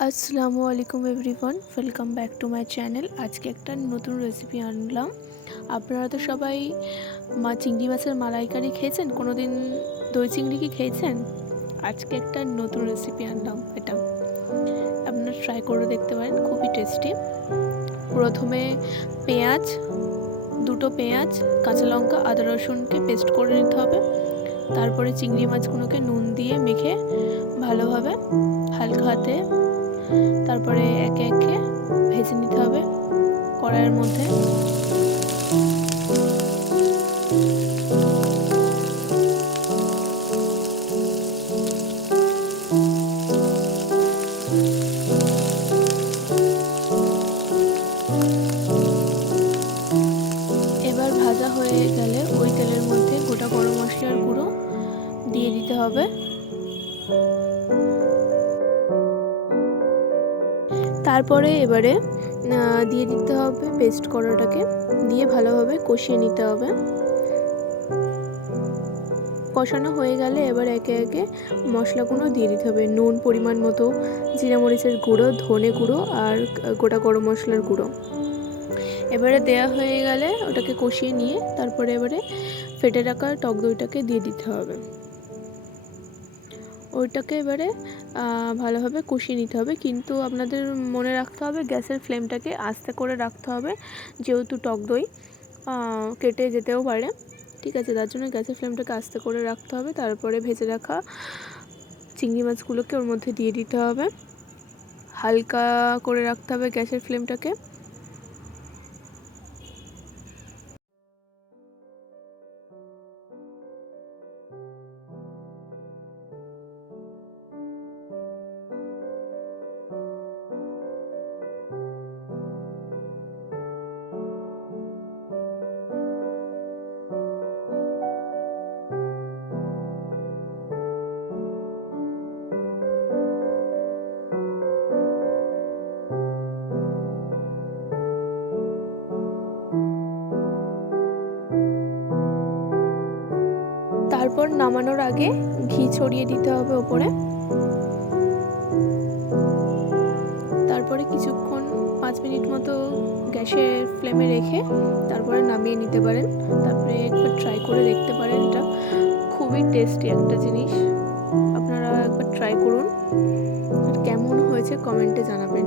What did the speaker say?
আসসালামু আলাইকুম everyone, welcome back to my channel. আজকে একটা নতুন রেসিপি আনলাম। আপনারা তো সবাই মা চিংড়ি মাছের মালাইকারি খেয়েছেন? কোনো দিন দই চিংড়ি কি খেয়েছেন? আজকে একটা নতুন রেসিপি আনলাম, এটা আপনারা ট্রাই করে দেখতে পারেন, খুবই টেস্টি প্রথমে পেঁয়াজ, দুটো পেঁয়াজ, কাঁচা লঙ্কা, আদা রসুনকে পেস্ট করে নিতে হবে। তারপরে চিংড়ি মাছগুলোকে নুন দিয়ে মেখে ভালোভাবে হালকা হাতে তারপরে একে একে ভেজে নিতে হবে কড়াইয়ের মধ্যে। এবার ভাজা হয়ে গেলে তেলের মধ্যে গোটা গুঁড়ো দিয়ে দিতে হবে। তারপরে এবারে দিয়ে দিতে হবে পেস্ট করাটাকে দিয়ে ভালোভাবে কষিয়ে নিতে হবে। কষানো হয়ে গেলে এবার একে একে মশলাগুলো দিয়ে দিতে হবে। নুন পরিমাণ মতো জিরা মরিচের গুঁড়ো, ধনে গুঁড়ো আর গোটা গরম মশলার গুঁড়ো। এবারে দেয়া হয়ে গেলে ওটাকে কষিয়ে নিয়ে তারপরে এবারে ফেটে রাখা টক দইটাকে দিয়ে দিতে হবে। ওইটাকে এবারে ভালোভাবে কষিয়ে নিতে হবে। কিন্তু আপনাদের মনে রাখতে হবে, গ্যাসের ফ্লেমটাকে আস্তে করে রাখতে হবে, যেহেতু টক দই কেটে যেতেও পারে। ঠিক আছে, তার জন্য গ্যাসের ফ্লেমটাকে আস্তে করে রাখতে হবে। তারপরে ভেজে রাখা চিংড়ি মাছগুলোকে ওর মধ্যে দিয়ে দিতে হবে। হালকা করে রাখতে হবে গ্যাসের ফ্লেমটাকে। নামানোর আগে ঘি ছড়িয়ে দিতে হবে ওপরে। তারপরে কিছুক্ষণ পাঁচ মিনিট মতো গ্যাসের ফ্লেমে রেখে তারপরে নামিয়ে নিতে পারেন। তারপরে একবার ট্রাই করে দেখতে পারেন এটা। খুবই টেস্টি একটা জিনিস। আপনারা একবার ট্রাই করুন। কেমন হয়েছে কমেন্টে জানাবেন।